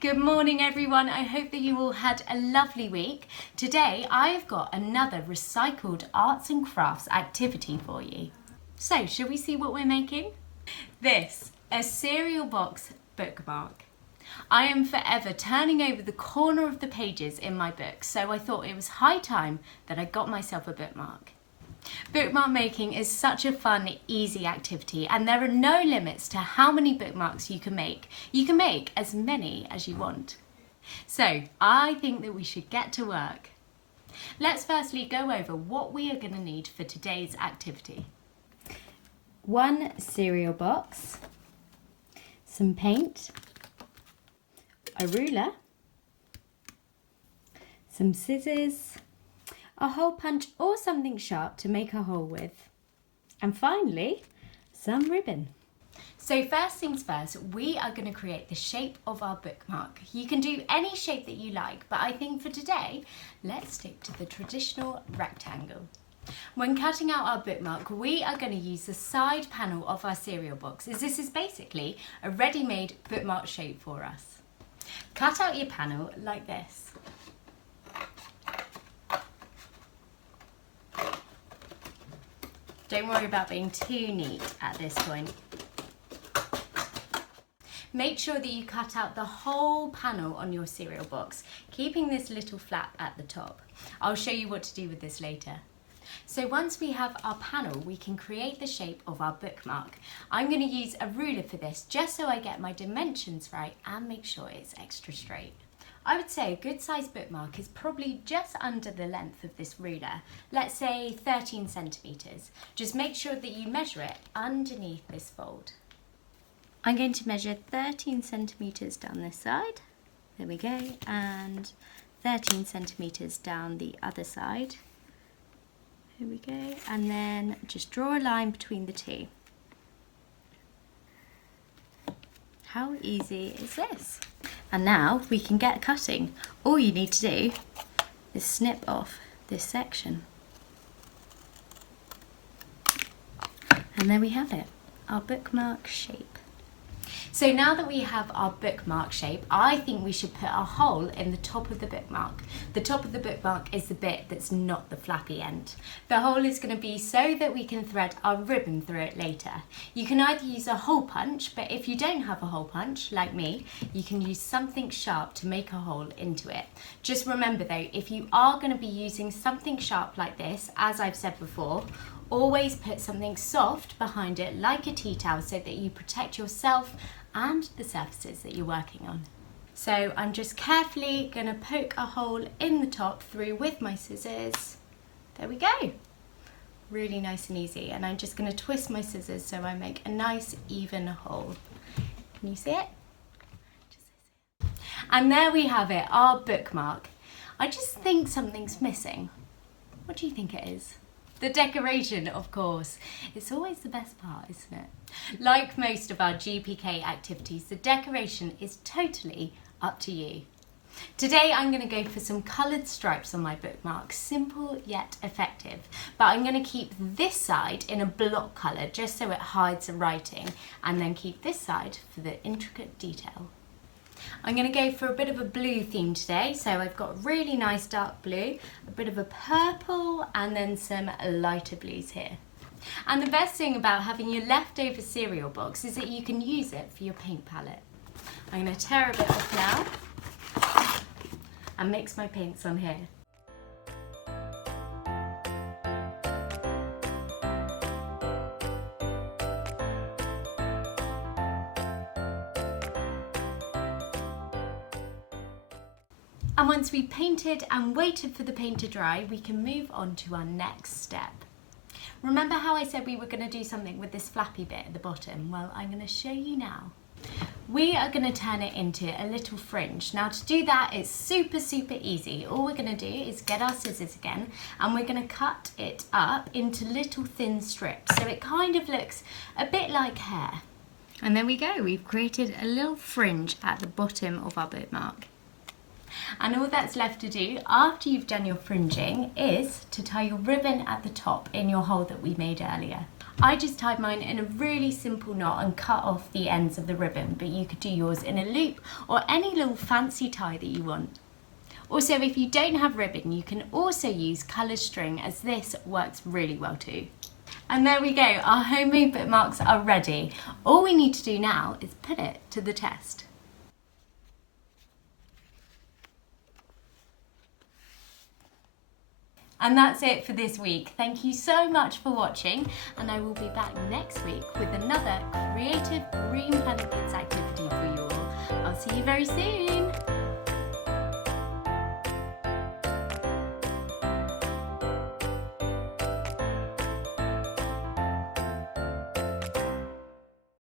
Good morning everyone, I hope that you all had a lovely week. Today I have got another recycled arts and crafts activity for you. So shall we see what we're making? This, a cereal box bookmark. I am forever turning over the corner of the pages in my book, so I thought it was high time that I got myself a bookmark. Bookmark making is such a fun, easy activity, and there are no limits to how many bookmarks you can make. You can make as many as you want. So I think that we should get to work. Let's firstly go over what we are going to need for today's activity. One cereal box, some paint, a ruler, some scissors, a hole punch or something sharp to make a hole with, and finally some ribbon. So first things first, we are going to create the shape of our bookmark. You can do any shape that you like, but I think for today let's stick to the traditional rectangle. When cutting out our bookmark, we are going to use the side panel of our cereal box, as this is basically a ready-made bookmark shape for us. Cut out your panel like this. Don't worry about being too neat at this point. Make sure that you cut out the whole panel on your cereal box, keeping this little flap at the top. I'll show you what to do with this later. So once we have our panel, we can create the shape of our bookmark. I'm going to use a ruler for this, just so I get my dimensions right and make sure it's extra straight. I would say a good sized bookmark is probably just under the length of this ruler, let's say 13 centimetres. Just make sure that you measure it underneath this fold. I'm going to measure 13 centimetres down this side, there we go, and 13 centimetres down the other side, here we go, and then just draw a line between the two. How easy is this? And now we can get cutting. All you need to do is snip off this section. And there we have it, our bookmark shape. So now that we have our bookmark shape, I think we should put a hole in the top of the bookmark. The top of the bookmark is the bit that's not the flappy end. The hole is going to be so that we can thread our ribbon through it later. You can either use a hole punch, but if you don't have a hole punch, like me, you can use something sharp to make a hole into it. Just remember though, if you are going to be using something sharp like this, as I've said before, always put something soft behind it like a tea towel so that you protect yourself and the surfaces that you're working on. So I'm just carefully going to poke a hole in the top through with my scissors. There we go. Really nice and easy. And I'm just going to twist my scissors so I make a nice even hole. Can you see it? And there we have it, our bookmark. I just think something's missing. What do you think it is? The decoration, of course. It's always the best part, isn't it? Like most of our GPK activities, the decoration is totally up to you. Today I'm going to go for some coloured stripes on my bookmark, simple yet effective. But I'm going to keep this side in a block colour just so it hides the writing, and then keep this side for the intricate detail. I'm going to go for a bit of a blue theme today, so I've got really nice dark blue, a bit of a purple, and then some lighter blues here. And the best thing about having your leftover cereal box is that you can use it for your paint palette. I'm going to tear a bit off now and mix my paints on here. And once we've painted and waited for the paint to dry, we can move on to our next step. Remember how I said we were going to do something with this flappy bit at the bottom? Well, I'm going to show you now. We are going to turn it into a little fringe. Now to do that, it's super easy. All we're going to do is get our scissors again, and we're going to cut it up into little thin strips so it kind of looks a bit like hair. And there we go, we've created a little fringe at the bottom of our bookmark. And all that's left to do after you've done your fringing is to tie your ribbon at the top in your hole that we made earlier. I just tied mine in a really simple knot and cut off the ends of the ribbon, but you could do yours in a loop or any little fancy tie that you want. Also, if you don't have ribbon, you can also use coloured string, as this works really well too. And there we go, our homemade bookmarks are ready. All we need to do now is put it to the test. And that's it for this week. Thank you so much for watching, and I will be back next week with another creative green pen and kids activity for you all. I'll see you very soon.